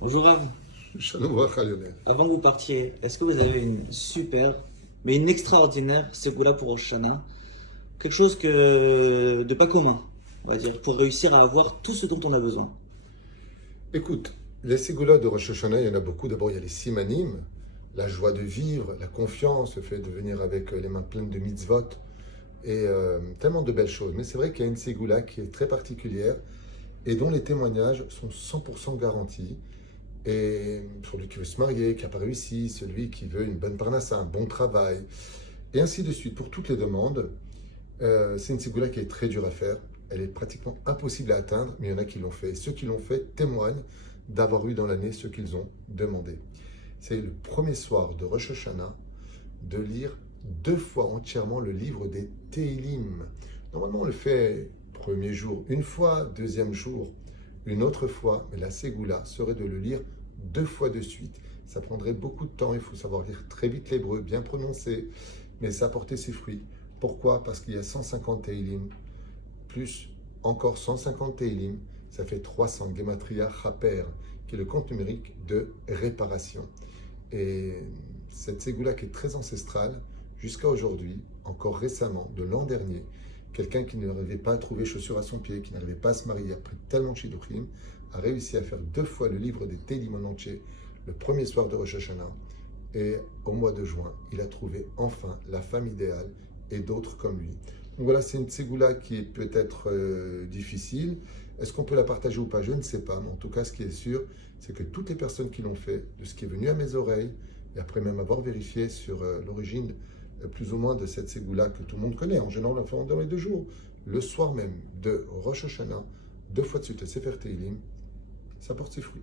Bonjour Rav. Shalom Bracha, Lionel. Avant que vous partiez, est-ce que vous avez une super, mais une extraordinaire Ségoula pour Rosh Hashanah? Quelque chose de pas commun, on va dire, pour réussir à avoir tout ce dont on a besoin. Écoute, les ségoulas de Rosh Hashanah, il y en a beaucoup. D'abord, il y a les simanim, la joie de vivre, la confiance, le fait de venir avec les mains pleines de mitzvot et tellement de belles choses. Mais c'est vrai qu'il y a une ségoula qui est très particulière et dont les témoignages sont 100% garantis. Et celui qui veut se marier, qui n'a pas réussi, celui qui veut une bonne parnassa, un bon travail, et ainsi de suite. Pour toutes les demandes, c'est une ségoula qui est très dure à faire. Elle est pratiquement impossible à atteindre, mais il y en a qui l'ont fait. Et ceux qui l'ont fait témoignent d'avoir eu dans l'année ce qu'ils ont demandé. C'est le premier soir de Rosh Hashanah de lire 2 fois entièrement le livre des Teilim. Normalement, on le fait premier jour une fois, deuxième jour une autre fois, mais la ségoula serait de le lire 2 fois de suite. Ça prendrait beaucoup de temps, il faut savoir lire très vite l'hébreu, bien prononcé, mais ça a porté ses fruits. Pourquoi? Parce qu'il y a 150 Teilim, plus encore 150 Teilim, ça fait 300 Gematria Chaper, qui est le compte numérique de réparation. Et cette ségoula qui est très ancestrale, jusqu'à aujourd'hui, encore récemment, de l'an dernier, quelqu'un qui n'arrivait pas à trouver chaussures à son pied, qui n'arrivait pas à se marier après tellement de shidduchim, a réussi à faire 2 fois le livre des Teilim en entier, le premier soir de Rosh Hashanah. Et au mois de juin, il a trouvé enfin la femme idéale et d'autres comme lui. Donc voilà, c'est une ségoula qui est peut-être difficile. Est-ce qu'on peut la partager ou pas? Je ne sais pas. Mais en tout cas, ce qui est sûr, c'est que toutes les personnes qui l'ont fait, de ce qui est venu à mes oreilles, et après même avoir vérifié sur l'origine plus ou moins de cette ségoula que tout le monde connaît, en général, on la fait dans les 2 jours, le soir même de Rosh Hashanah, 2 fois de suite, le Sefer Teilim, ça porte ses fruits.